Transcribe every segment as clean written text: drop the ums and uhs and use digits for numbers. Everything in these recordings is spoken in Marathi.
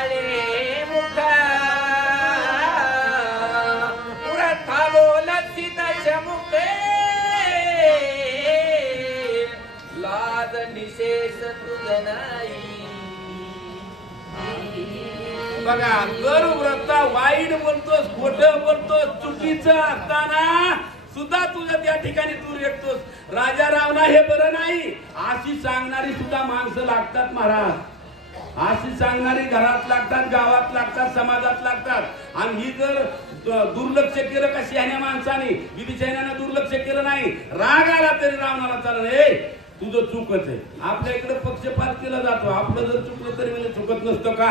काळे मुख पुरथा बोलती दशमुखे लाज निशेष तुझ नाही बघा कर व्रता वाईट बोलतोस खोटं बोलतोस चुकीचं असताना सुद्धा तुझं त्या ठिकाणी तू रेटतोस राजा रावणा हे बरं नाही अशी सांगणारी सुद्धा माणसं लागतात महाराज अशी सांगणारी घरात लागतात गावात लागतात समाजात लागतात आणि ही जर दुर्लक्ष केलं कशी ह्या माणसाने विभीषणाने दुर्लक्ष केलं नाही राग आला तरी रावणाला चाललं तुझं चुकच आहे आपल्या इकडे पक्षपात केला जातो आपलं जर चुकलं तरी म्हणजे चुकत नसतं का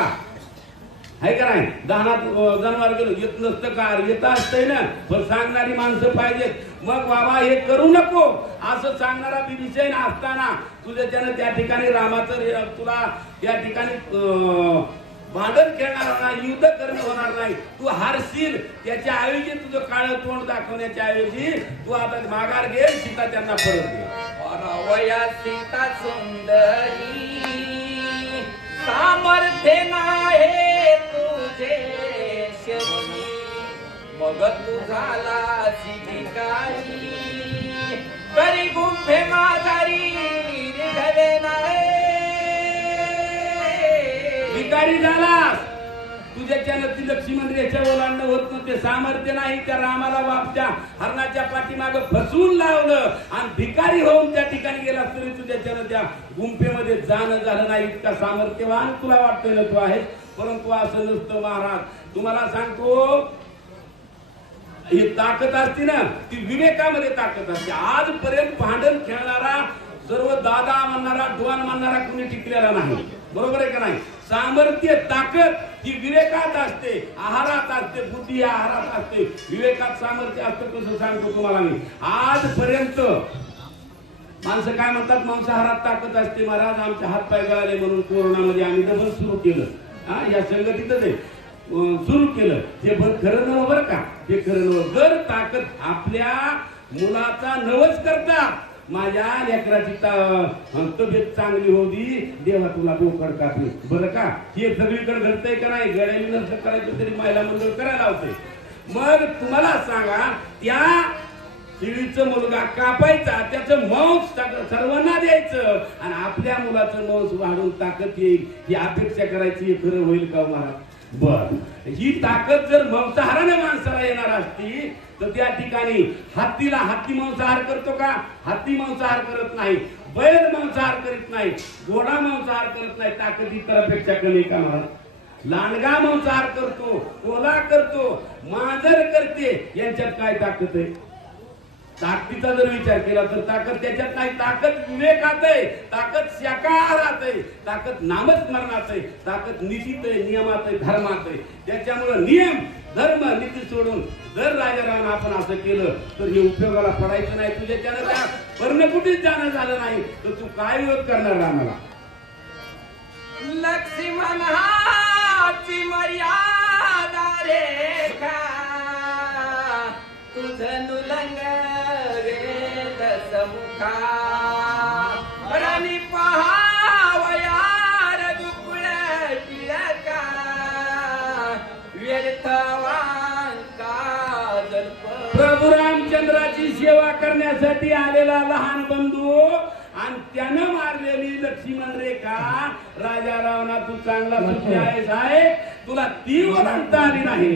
आहे का नाही दानात जनावर गेलो येत नसतं का येत असतंय ना पण सांगणारी माणसं पाहिजेत मग बाबा हे करू नको असं सांगणारा विभीषण असताना तुझ्या त्यानं त्या ठिकाणी रामाचं तुला त्या ठिकाणी भांडण खेळणार नाही युद्ध करणं होणार नाही तू हारशील त्याच्या ऐवजी तुझं काळं तोंड दाखवण्याच्या ऐवजी तू आता माघार घे सीता त्यांना परत दे वया सीता सुंदरी सामर्थ्य नाही तुझे शरी मग तू झाला भिकारी करी गुंफे माधारी निघले नाही भिकारी झालास तुझ्याच्यानं ती लक्ष्मण रेषा ओलांडणं होत नव्हते सामर्थ्य नाही त्या रामाला बापच्या हरणाच्या पाठीमागं फसवून लावलं आणि भिकारी होऊन त्या ठिकाणी गेला तरी तुझ्याच्यानं त्या गुंफेमध्ये जाणं झालं नाही इतका सामर्थ्यवान तुला वाटतंय ना तू आहेस परंतु असं नसतं महाराज तुम्हाला सांगतो ही ताकद असते ना ती विवेकामध्ये ताकद असते आजपर्यंत भांडण खेळणारा सर्व दादा म्हणणारा डोन म्हणणारा कुणी टिकलेला नाही बरोबर आहे का नाही सामर्थ्य ताकद ही विवेकात असते आहारात असते बुद्धी आहारात असते विवेकात सामर्थ्य असतं कसं सांगतो तुम्हाला मी आजपर्यंत माणसं काय म्हणतात मांसाहारात ताकद असते महाराज आमचे हात पाय गळाले म्हणून कोरोनामध्ये आम्ही डबल सुरू केलं या संघटितच आहे सुरू केलं हे खरं नव्ह बरं का हे खरं नव्ह जर ताकद आपल्या मुलाचा नवस करता माझ्या लेकराची तब्येत चांगली होती देवा तुला बोकड कापली बरं का हे सगळीकडे घडतंय का नाही गड्याने नसलं करायचं तरी महिला मंडळ करायला लावते मग तुम्हाला सांगा त्या शिळीचं मुलगा कापायचा त्याचं मांस सर्वांना द्यायचं आणि आपल्या मुलाचं मांस वाढून ताकद येईल ही अपेक्षा करायची हे खरं होईल का महाराज बर ही ताकद जर मांसाहाराने माणसाला येणार असती तर त्या ठिकाणी हत्तीला हत्ती मांसाहार करतो का हत्ती मांसाहार करत नाही बैल मांसाहार करीत नाही घोडा मांसाहार करत नाही ताकद इतरांपेक्षा कमी का महाराज लांडगा मांसाहार करतो कोला करतो मांजर करते यांच्यात काय ताकद आहे ताकदीचा जर विचार केला तर ताकद त्याच्यात नाही ताकद विवेकात आहे ताकद शाकाहारात आहे ताकद नामस्मरणात आहे ताकद नीतीत आहे नियमात आहे धर्मात आहे त्याच्यामुळे नियम धर्म नीती सोडून जर राजारावण आपण असं केलं तर हे उपयोगाला पडायचं नाही तुझ्या त्यानं त्या पर्णकुटीत जाणं झालं नाही तर तू काय विरोध करणार रामाला लक्ष्मण हाची मर्यादा रेखा तुझं नुलंग समुखा रणी पहावया रघुकुळ टिळका व्यर्थवांका जल्प प्रभू रामचंद्राची सेवा करण्यासाठी आलेला लहान बंधू आणि त्यानं मारलेली लक्ष्मण रेखा राजा रावणा तू चांगला सुखी आहेस आहे तुला ती ओलांडता आली नाही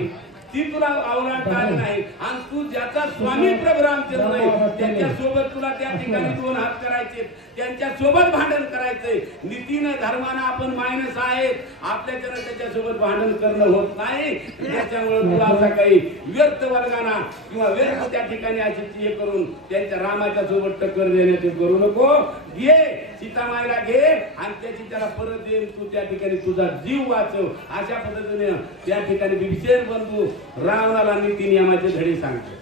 ती तुला आवडता आली नाही आणि तू ज्याचा स्वामी प्रभू रामचंद्र आहे त्यांच्या सोबत तुला त्या ठिकाणी दोन हात करायचे त्यांच्या सोबत भांडण करायचंय नीतीनं धर्मानं आपण मायनस आहेत आपल्याकडे त्याच्या सोबत भांडण करणं होत नाही त्याच्यामुळे तुला असा काही व्यर्थ वर्गाना किंवा व्यर्थ त्या ठिकाणी अशी हे करून त्यांच्या रामाच्या सोबत टक्कर देण्याचे करू नको घे सीतामाईला घे आणि त्याची त्याला परत दे तू त्या ठिकाणी तुझा जीव वाचव अशा पद्धतीने त्या ठिकाणी विभीषण बंधू रावणाला नीती नियमाचे धडे सांगतो